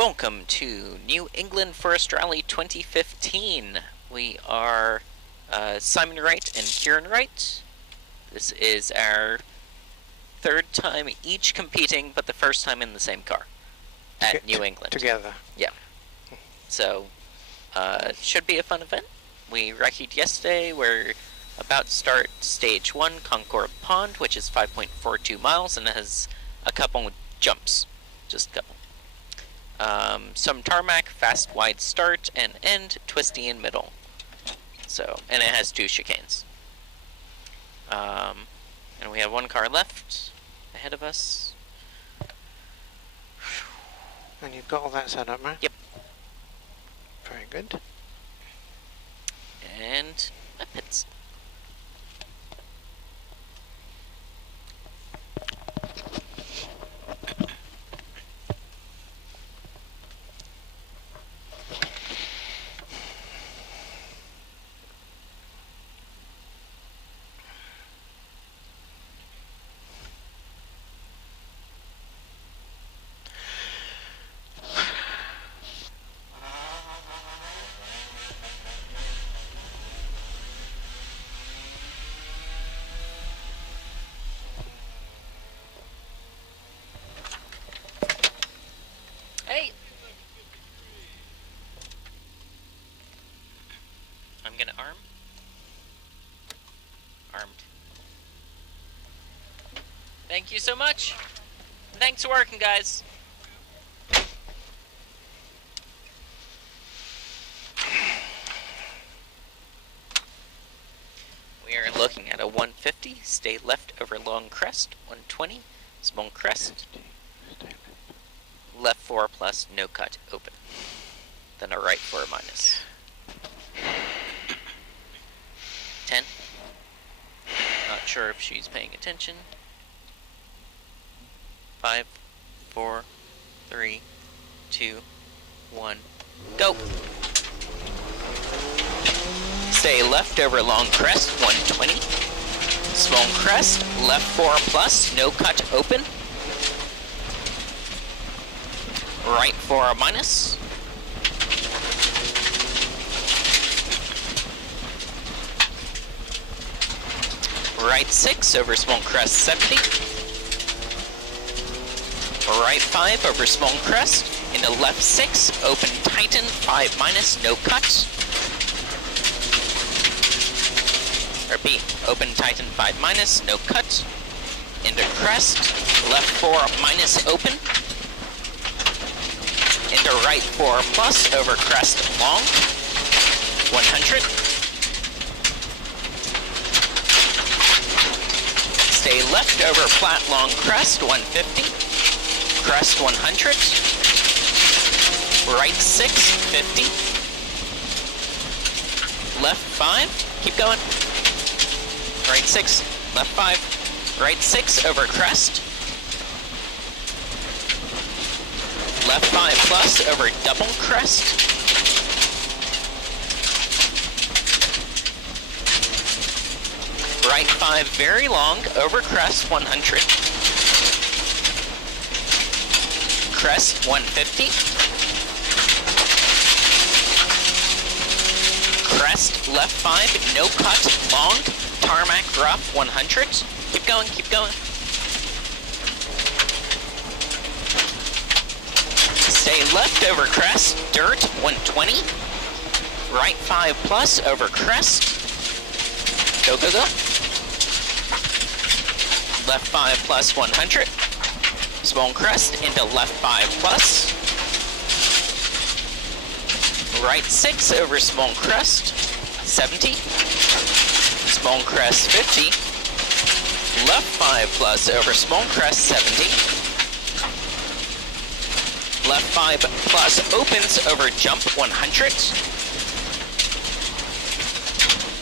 Welcome to New England Forest Rally 2015. We are Simon Wright and Kieran Wright. This is our third time each competing, but the first time in the same car at New England. Together. Yeah. So, it should be a fun event. We recce'd yesterday. We're about to start Stage 1, Concord Pond, which is 5.42 miles and has a couple of jumps. Just a couple. Some tarmac, fast wide start and end, twisty in middle. So, and it has 2 chicanes. And we have 1 car left ahead of us. And you've got all that set up, right? Yep. Very good. And my pits. Hey! I'm gonna arm. Armed. Thank you so much. Thanks for working, guys. We are looking at a 150, stay left over long crest, 120, small crest, left 4 plus, no cut, open. Then a right 4 minus. 10. Not sure if she's paying attention. 5, 4, 3, 2, 1, go! Stay left over long crest, 120. Small crest, left 4 plus, no cut, open. Right 4 minus. Right 6 over small crest, 70. Right 5 over small crest, into left 6, open tighten, 5 minus, no cut. Or B, open tighten, 5 minus, no cut. Into crest, left 4 minus, open. Into right 4 plus, over crest, long, 100. Stay left over flat, long crest, 150. Crest, 100. Right 6, 50. Left 5, keep going. Right 6, left 5. Right 6 over crest. Left 5 plus over double crest. Right 5 very long over crest, 100. Crest, 150. Crest, left 5, no cut, long, tarmac rough, 100. Keep going, keep going. Stay left over crest, dirt, 120. Right 5 plus over crest. Go, go, go. Left 5 plus, 100. Small crest into left 5 plus. Right 6 over small crest, 70. Small crest, 50. Left 5 plus over small crest, 70. Left 5 plus opens over jump, 100.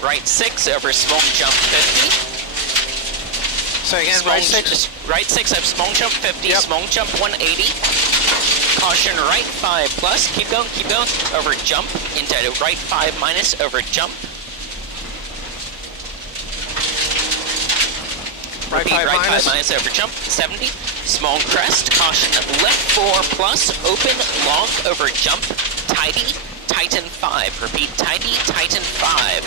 Right 6 over small jump, 50. So again, Small right 6? Right 6 up, small jump 50, Yep. small jump 180. Caution right 5 plus, keep going, over jump, into right 5 minus, over jump. Right Repeat, 5 right minus. 5 minus over jump, 70. Small crest, caution, left 4 plus, open, long, over jump, tidy, tighten 5. Repeat, tidy, tighten 5.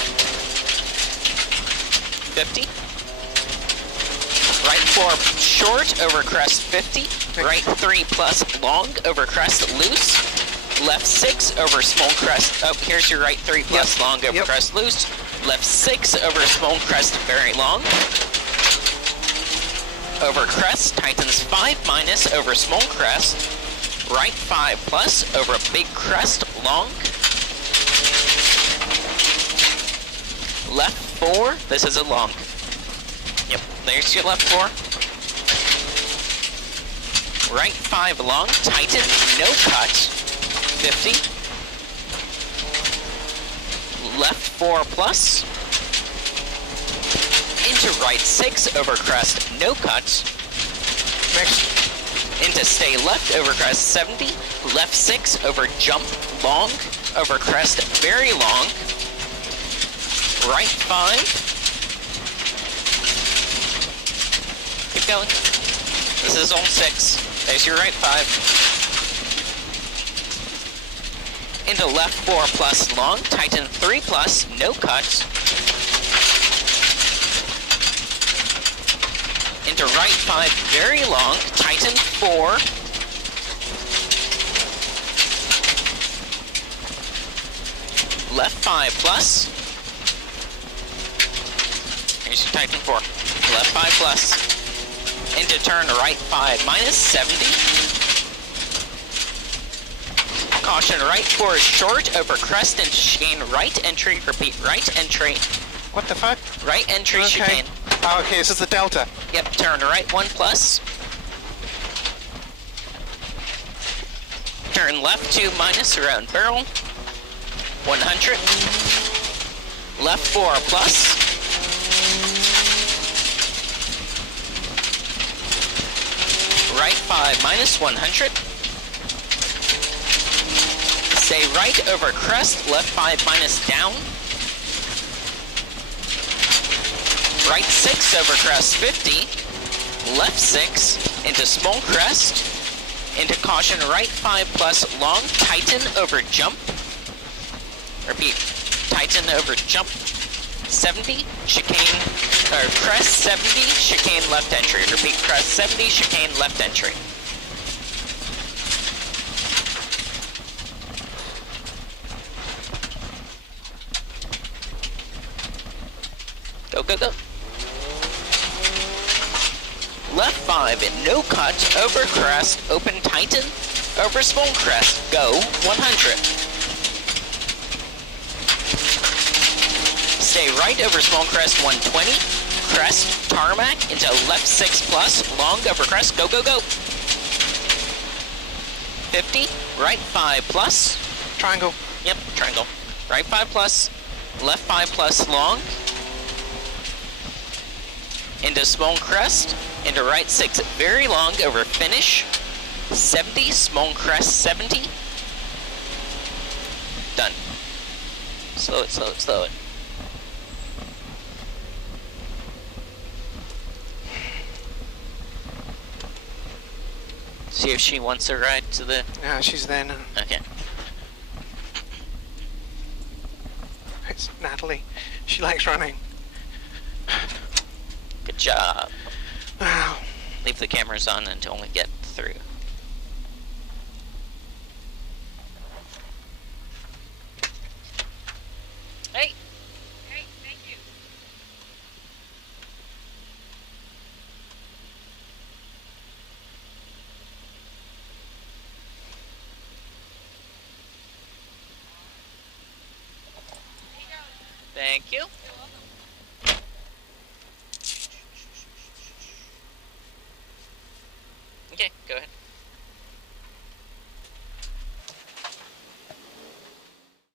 50. Right 4 short, over crest 50. Right 3 plus, long, over crest loose. Left 6 over small crest. Oh, here's your right 3 plus, long, over crest loose. Left 6 over small crest, very long. Over crest, tightens 5 minus over small crest. Right 5 plus over big crest, long. Left 4, this is a long. Yep, there's your left 4. Right 5 long, tighten, no cut, 50. Left 4 plus. Into right 6 over crest, no cut. Next. Into stay left over crest 70. Left 6 over jump, long, over crest, very long. Right 5. Keep going. This is zone 6. There's your right 5. Into left 4 plus long, tighten 3 plus, no cut. Into right 5 very long, tighten 4. Left 5 plus. Here's your tighten 4. Left 5 plus. Into turn right 5 minus 70. Caution, right 4 is short, over crest and chicane, right entry, repeat, right entry. What the fuck? Right entry, chicane. Oh, okay, this is the delta. Yep, turn right 1 plus. Turn left 2 minus around barrel. 100. Left 4 plus. Right 5 minus 100. Stay right over crest, left 5 minus down. Right 6 over crest 50. Left 6 into small crest. Into caution, right 5 plus long, tighten over jump. Repeat, tighten over jump. 70, chicane, or crest 70, chicane left entry. Repeat, crest 70, chicane left entry. Go, go, go. Left 5 in no cut, over crest, open tighten, over small crest, go, 100. Stay right over small crest, 120. Crest, tarmac, into left 6 plus, long over crest, go, go, go. 50, right 5 plus. Triangle. Yep, triangle. Right 5 plus, left 5 plus, long. Into small crest, into right 6 very long over finish. 70, small crest 70. Done. Slow it, slow it, slow it. See if she wants a ride to the... Yeah, she's there now. Okay. It's Natalie. She likes running. Good job. Wow. Leave the cameras on until we get through. Hey! Hey, thank you. Thank you. You're